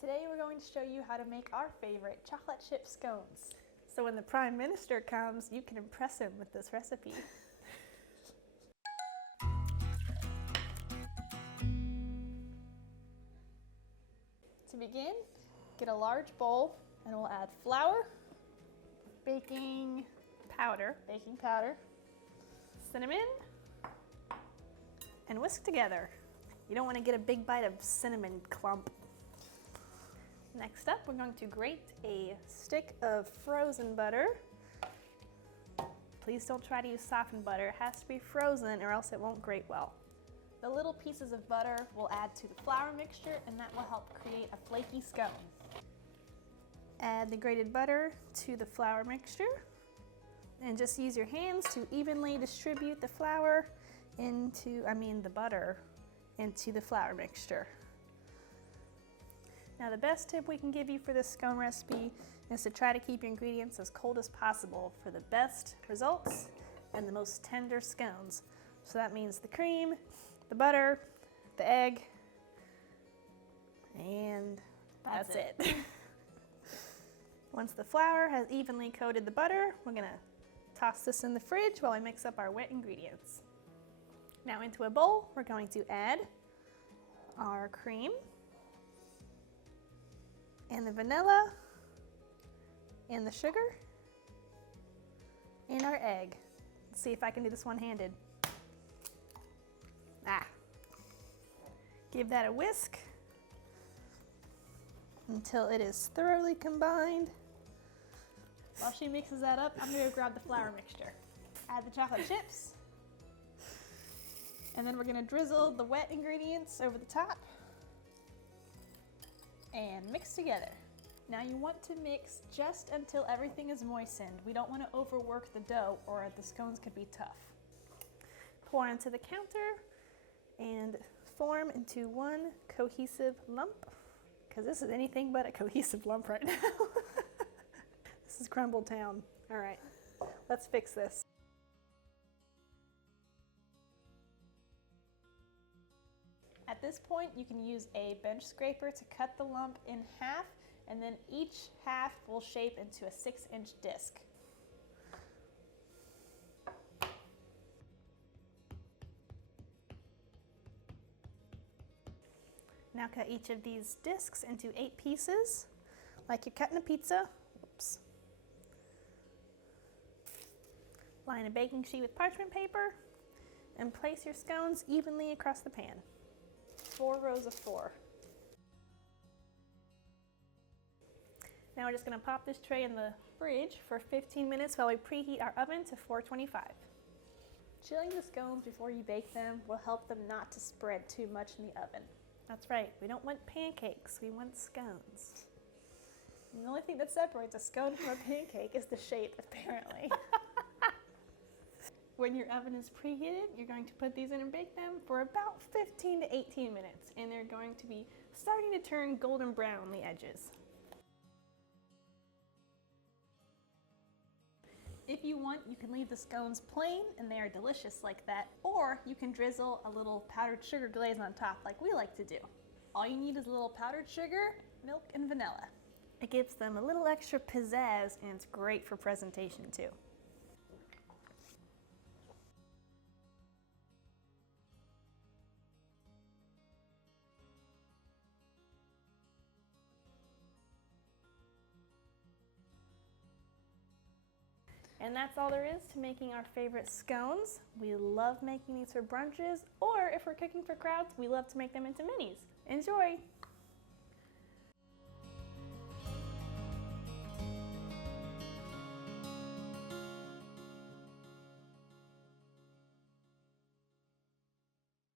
Today we're going to show you how to make our favorite chocolate chip scones. So when the Prime Minister comes, you can impress him with this recipe. To begin, get a large bowl and we'll add flour, baking powder, cinnamon, and whisk together. You don't want to get a big bite of cinnamon clump. Next up, we're going to grate a stick of frozen butter. Please don't try to use softened butter. It has to be frozen or else it won't grate well. The little pieces of butter we'll add to the flour mixture, and that will help create a flaky scone. Add the grated butter to the flour mixture and just use your hands to evenly distribute the butter into the flour mixture. Now the best tip we can give you for this scone recipe is to try to keep your ingredients as cold as possible for the best results and the most tender scones. So that means the cream, the butter, the egg, and that's it. Once the flour has evenly coated the butter, we're gonna toss this in the fridge while I mix up our wet ingredients. Now into a bowl, we're going to add our cream and the vanilla and the sugar and our egg. Let's see if I can do this one-handed. Give that a whisk until it is thoroughly combined. While she mixes that up, I'm gonna grab the flour mixture. Add the chocolate chips, and then we're gonna drizzle the wet ingredients over the top and mix together. Now you want to mix just until everything is moistened. We don't want to overwork the dough or the scones could be tough. Pour onto the counter and form into one cohesive lump, because this is anything but a cohesive lump right now. This is crumble town. All right, let's fix this. At this point, you can use a bench scraper to cut the lump in half, and then each half will shape into a 6-inch disc. Now cut each of these discs into 8 pieces, like you're cutting a pizza. Oops. Line a baking sheet with parchment paper and place your scones evenly across the pan. 4 rows of 4. Now we're just going to pop this tray in the fridge for 15 minutes while we preheat our oven to 425. Chilling the scones before you bake them will help them not to spread too much in the oven. That's right, we don't want pancakes, we want scones. And the only thing that separates a scone from a pancake is the shape, apparently. When your oven is preheated, you're going to put these in and bake them for about 15 to 18 minutes, and they're going to be starting to turn golden brown on the edges. If you want, you can leave the scones plain and they are delicious like that, or you can drizzle a little powdered sugar glaze on top like we like to do. All you need is a little powdered sugar, milk, and vanilla. It gives them a little extra pizzazz and it's great for presentation too. And that's all there is to making our favorite scones. We love making these for brunches, or if we're cooking for crowds, we love to make them into minis. Enjoy!